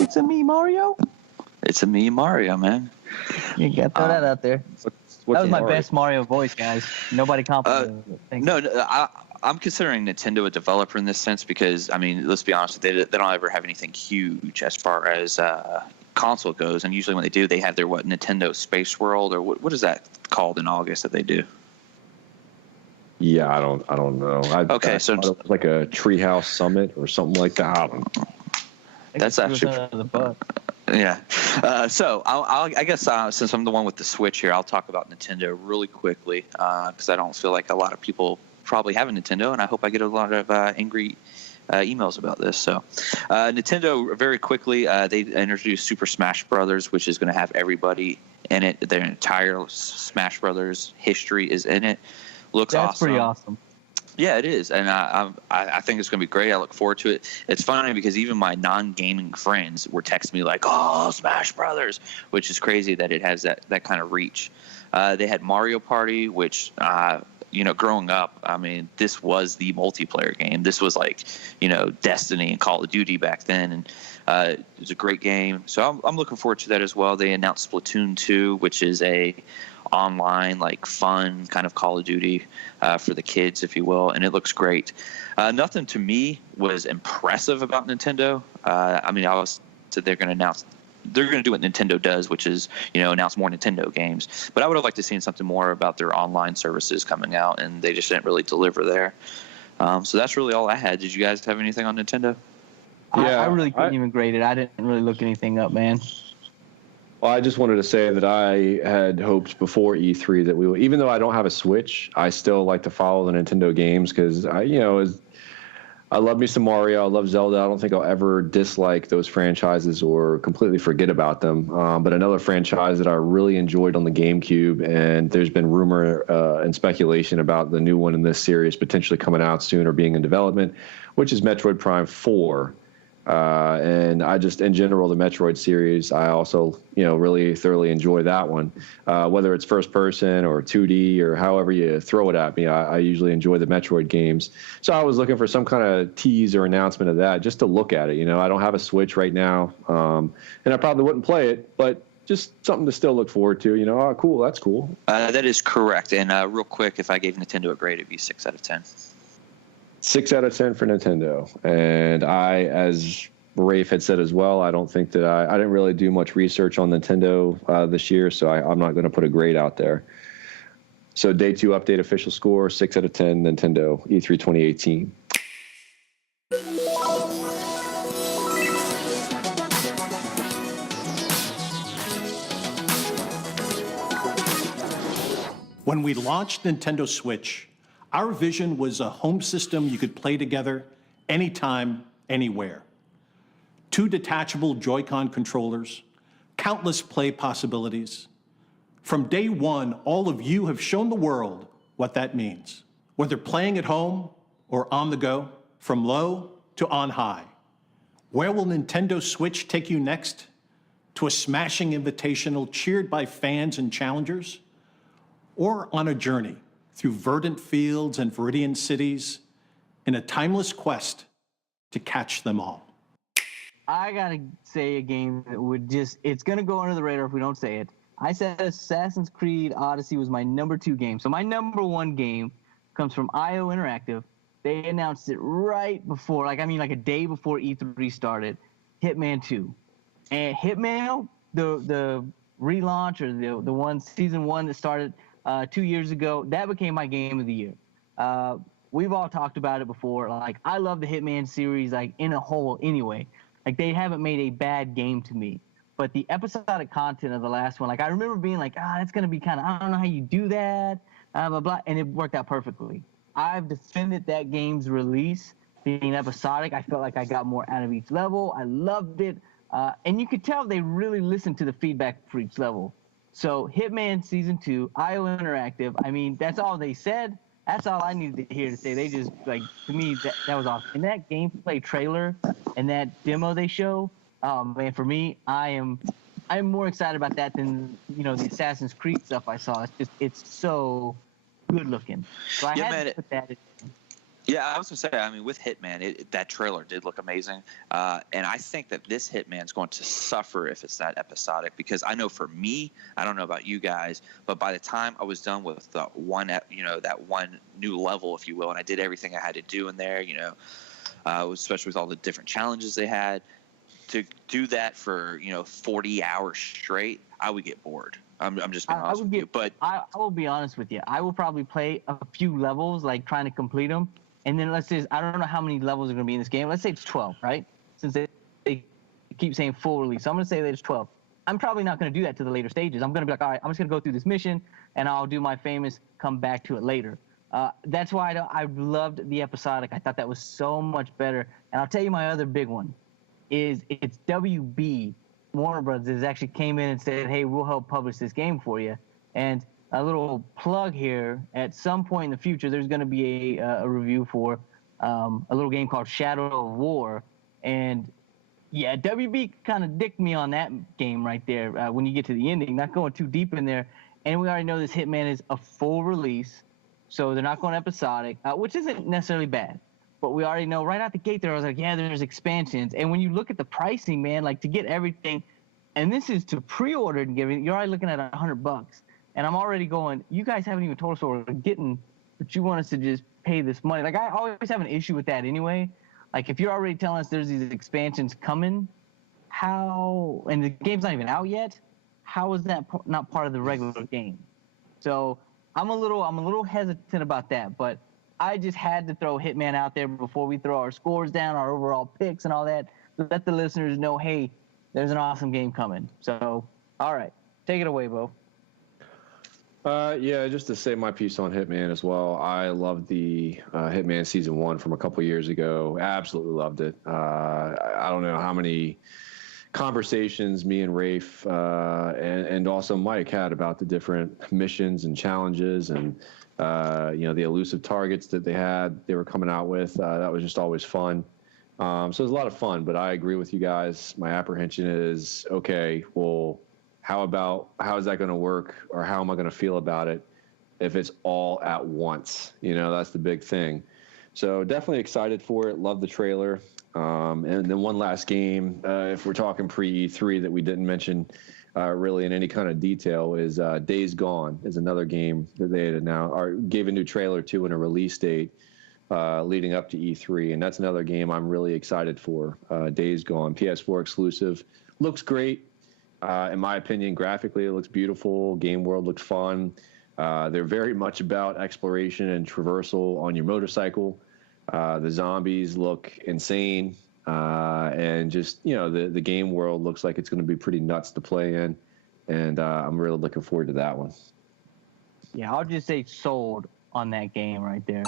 It's a me, Mario. It's a me, Mario, man. You got to throw that out there. That was my best Mario voice, guys. Nobody complimented it. No, I'm considering Nintendo a developer in this sense because, I mean, let's be honest, they don't ever have anything huge as far as console goes. And usually when they do, they have their, Nintendo Space World, or what is that called in August that they do? Yeah, I don't know. Okay, so it was like a Treehouse Summit or something like that. I don't know. That's actually the book. Yeah. So I guess since I'm the one with the Switch here, I'll talk about Nintendo really quickly because I don't feel like a lot of people probably have a Nintendo, and I hope I get a lot of angry emails about this. So Nintendo, very quickly, they introduced Super Smash Brothers, which is going to have everybody in it. Their entire Smash Brothers history is in it. Looks awesome. That's pretty awesome. Yeah, it is, and I think it's going to be great. I look forward to it. It's funny because even my non-gaming friends were texting me like, "Oh, Smash Brothers," which is crazy that it has that kind of reach. They had Mario Party, which growing up, I mean, this was the multiplayer game. This was like, Destiny and Call of Duty back then, and it was a great game. So I'm looking forward to that as well. They announced Splatoon 2, which is a online, like, fun kind of Call of Duty for the kids, if you will, and it looks great. Nothing to me was impressive about Nintendo. I mean, said they're going to do what Nintendo does, which is, announce more Nintendo games. But I would have liked to seen something more about their online services coming out, and they just didn't really deliver there. So that's really all I had. Did you guys have anything on Nintendo? Yeah, I really couldn't even grade it. I didn't really look anything up, man. Well, I just wanted to say that I had hoped before E3 that we would, even though I don't have a Switch, I still like to follow the Nintendo games because I love me some Mario. I love Zelda. I don't think I'll ever dislike those franchises or completely forget about them. But another franchise that I really enjoyed on the GameCube, and there's been rumor and speculation about the new one in this series potentially coming out soon or being in development, which is Metroid Prime 4. And I just, in general, the Metroid series, I also, really thoroughly enjoy that one. Whether it's first person or 2D or however you throw it at me, I usually enjoy the Metroid games. So I was looking for some kind of tease or announcement of that just to look at it. I don't have a Switch right now, and I probably wouldn't play it, but just something to still look forward to. Oh, cool, that's cool. That is correct. And real quick, if I gave Nintendo a grade, it'd be 6 out of 10. 6 out of 10 for Nintendo. And I, as Rafe had said as well, I don't think that I didn't really do much research on Nintendo this year, so I'm not going to put a grade out there. So Day 2 update official score, 6 out of 10, Nintendo, E3 2018. When we launched Nintendo Switch, our vision was a home system you could play together anytime, anywhere. 2 detachable Joy-Con controllers, countless play possibilities. From day one, all of you have shown the world what that means. Whether playing at home or on the go, from low to on high. Where will Nintendo Switch take you next? To a smashing invitational cheered by fans and challengers? Or on a journey through verdant fields and Viridian cities in a timeless quest to catch them all? I gotta say a game that would it's gonna go under the radar if we don't say it. I said Assassin's Creed Odyssey was my number 2 game. So my number 1 game comes from IO Interactive. They announced it right before, like a day before E3 started, Hitman 2. And Hitman, the relaunch or the one, season 1 that started 2 years ago, that became my game of the year. We've all talked about it before. Like, I love the Hitman series, like, in a whole anyway. Like, they haven't made a bad game to me. But the episodic content of the last one, like, I remember being like, that's going to be kind of, I don't know how you do that, blah, blah, and it worked out perfectly. I've defended that game's release being episodic. I felt like I got more out of each level. I loved it. And you could tell they really listened to the feedback for each level. So Hitman Season 2, IO Interactive, I mean, that's all they said. That's all I needed to hear to say. They just, like, to me, that was awesome. And that gameplay trailer and that demo they show, man, for me, I'm more excited about that than, the Assassin's Creed stuff I saw. It's so good looking. So I had to put that in. Yeah, I was gonna say. I mean, with Hitman, that trailer did look amazing, and I think that this Hitman's going to suffer if it's that episodic. Because I know for me, I don't know about you guys, but by the time I was done with the one, that one new level, if you will, and I did everything I had to do in there, especially with all the different challenges they had, to do that for 40 hours straight, I would get bored. I'm just being honest with you. But I will be honest with you. I will probably play a few levels, like trying to complete them. And then let's say, I don't know how many levels are going to be in this game. Let's say it's 12, right? Since they keep saying full release. So I'm going to say that it's 12. I'm probably not going to do that to the later stages. I'm going to be like, all right, I'm just going to go through this mission, and I'll do my famous come back to it later. That's why I loved the episodic. I thought that was so much better. And I'll tell you my other big one is it's WB. Warner Brothers actually came in and said, hey, we'll help publish this game for you. And a little plug here, at some point in the future, there's going to be a review for a little game called Shadow of War. And yeah, WB kind of dicked me on that game right there when you get to the ending, not going too deep in there. And we already know this Hitman is a full release, so they're not going episodic, which isn't necessarily bad. But we already know right out the gate there, I was like, yeah, there's expansions. And when you look at the pricing, man, like to get everything, and this is to pre-order and give it, you're already looking at $100. And I'm already going, you guys haven't even told us what we're getting, but you want us to just pay this money. Like, I always have an issue with that anyway. Like, if you're already telling us there's these expansions coming, how, and the game's not even out yet, how is that not part of the regular game? So I'm a little hesitant about that, but I just had to throw Hitman out there before we throw our scores down, our overall picks and all that, to let the listeners know, hey, there's an awesome game coming. So, all right, take it away, Bo. Yeah, just to say my piece on Hitman as well. I loved the Hitman Season 1 from a couple years ago. Absolutely loved it. I don't know how many conversations me and Rafe and also Mike had about the different missions and challenges and, the elusive targets that they were coming out with. That was just always fun. So it was a lot of fun, but I agree with you guys. My apprehension is, okay, well, how is that going to work, or how am I going to feel about it if it's all at once? That's the big thing. So definitely excited for it. Love the trailer. And then one last game, if we're talking pre-E3 that we didn't mention really in any kind of detail, is Days Gone is another game that they had now or gave a new trailer to and a release date leading up to E3. And that's another game I'm really excited for. Days Gone, PS4 exclusive. Looks great. In my opinion, graphically, it looks beautiful. Game world looks fun. They're very much about exploration and traversal on your motorcycle. The zombies look insane. And just, the game world looks like it's going to be pretty nuts to play in. And I'm really looking forward to that one. Yeah, I'll just say sold on that game right there.